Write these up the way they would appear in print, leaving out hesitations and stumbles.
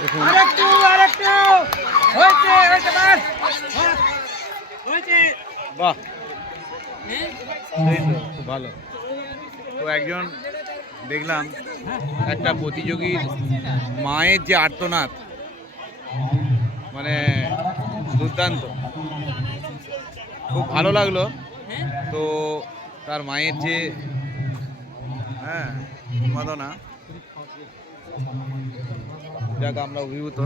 দেখুন বাহ, সেই তো খুব ভালো। তো একজন দেখলাম একটা প্রতিযোগীর মায়ের যে আর্তনাদ, মানে দুর্দান্ত, খুব ভালো লাগলো। তো তার মায়ের যে উন্মাদনা, যাক আমরা অভিভূত।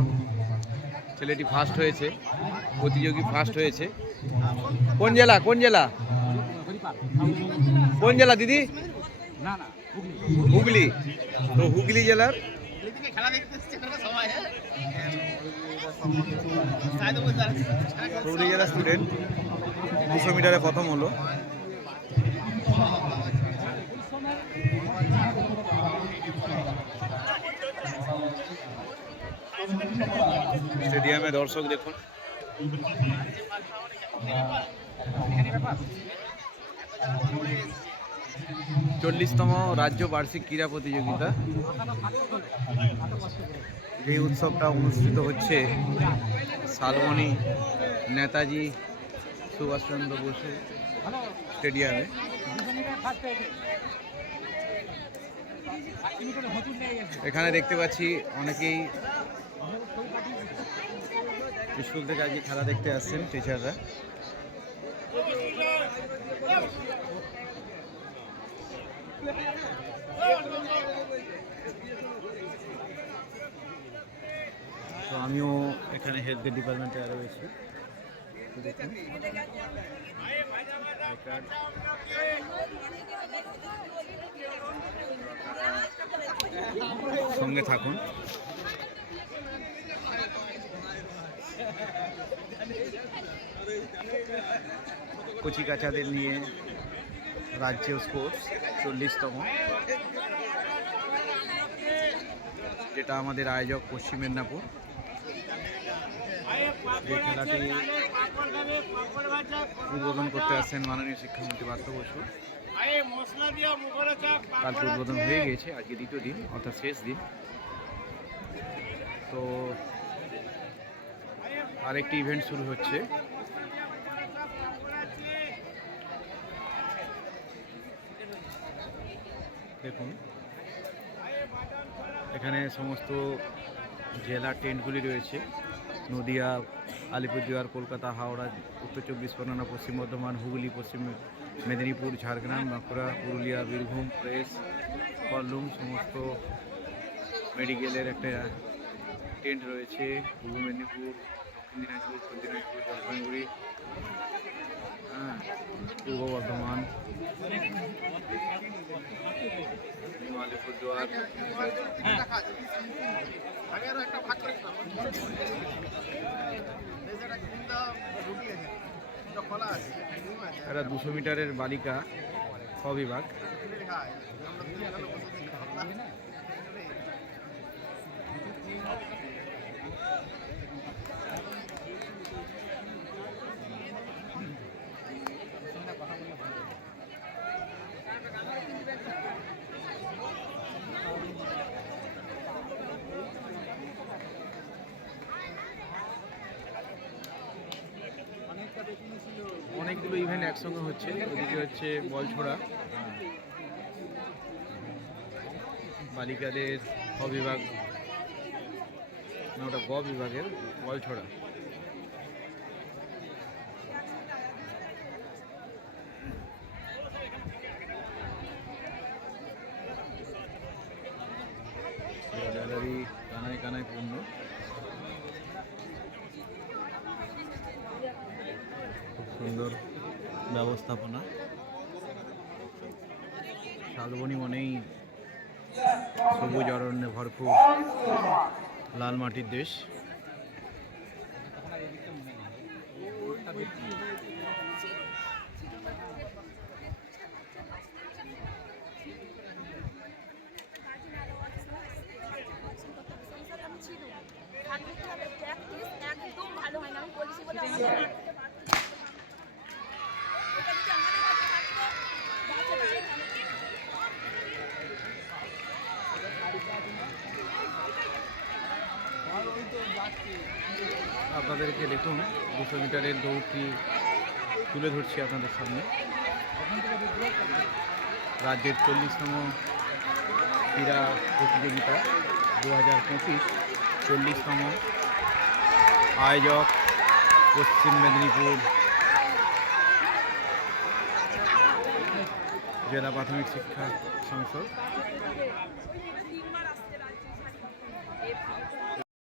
ছেলেটি ফার্স্ট হয়েছে, প্রতিযোগী ফার্স্ট হয়েছে। কোন জেলা কোন জেলা কোন জেলা দিদি? হুগলি। তো হুগলি জেলার হুগলি জেলার স্টুডেন্ট 200 মিটারে প্রথম হলো। স্টেডিয়ামে দর্শক দেখুন। 40তম রাজ্য বার্ষিক ক্রীড়া প্রতিযোগিতা, যে উৎসবটা অনুষ্ঠিত হচ্ছে শালবনী নেতাজি সুভাষচন্দ্র বসু স্টেডিয়ামে। এখানে দেখতে পাচ্ছি অনেকেই স্কুল থেকে আজকে খেলা দেখতে আসছেন টিচাররা। তো আমিও এখানে হেলথ ডিপার্টমেন্টে রয়েছি। সঙ্গে থাকুন। কচি কাচাদের নিয়ে রাজ্য স্পোর্টস 40তম, যেটা আমাদের আয়োজক পশ্চিম মেদিনীপুর। এই খেলাটি উদ্বোধন করতে আসছেন মাননীয় শিক্ষামন্ত্রী পার্থ বসু। কালকে উদ্বোধন হয়ে গেছে, আজকে দ্বিতীয় দিন অর্থাৎ শেষ দিন। তো আরেকটি ইভেন্ট শুরু হচ্ছে। দেখুন এখানে সমস্ত জেলার টেন্টগুলি রয়েছে। নদিয়া, আলিপুরদুয়ার, কলকাতা, হাওড়া, উত্তর 24 পরগনা, পশ্চিম বর্ধমান, হুগলি, পশ্চিম মেদিনীপুর, ঝাড়গ্রাম, বাঁকুড়া, পুরুলিয়া, বীরভূম, প্রেস, কল্লুম, সমস্ত মেডিকেলের একটা টেন্ট রয়েছে। পূর্ব মেদিনীপুর, দক্ষিণ দিনাজপুর, উত্তর দিনাজপুর, জলপাইগুড়ি, পূর্ব বর্ধমান, আলিপুরদুয়ার। এটা 200 মিটারের বালিকা বিভাগ। অনেকগুলো ইভেন্ট একসঙ্গে হচ্ছে। ওদিকে হচ্ছে বল ছোড়া, বালিকাদের বিভাগ, না ওটা গ বিভাগের বল ছোড়া। গ্যালারি কানায় কানায় পূর্ণ। খুব সুন্দর ব্যবস্থাপনা। শালবনী মনেই সবুজ অরণ্যে ভরপুর লাল মাটির দেশ। একদম ভালো হয় না, আমি বলেছি বলে আপনাদেরকে দেখুন 200 মিটারের দৌড়টি তুলে ধরছি আপনাদের সামনে। রাজ্যের 40তম ক্রীড়া প্রতিযোগিতা 2025, 40তম আয়োজক পশ্চিম মেদিনীপুর জেলা প্রাথমিক শিক্ষা সংসদ।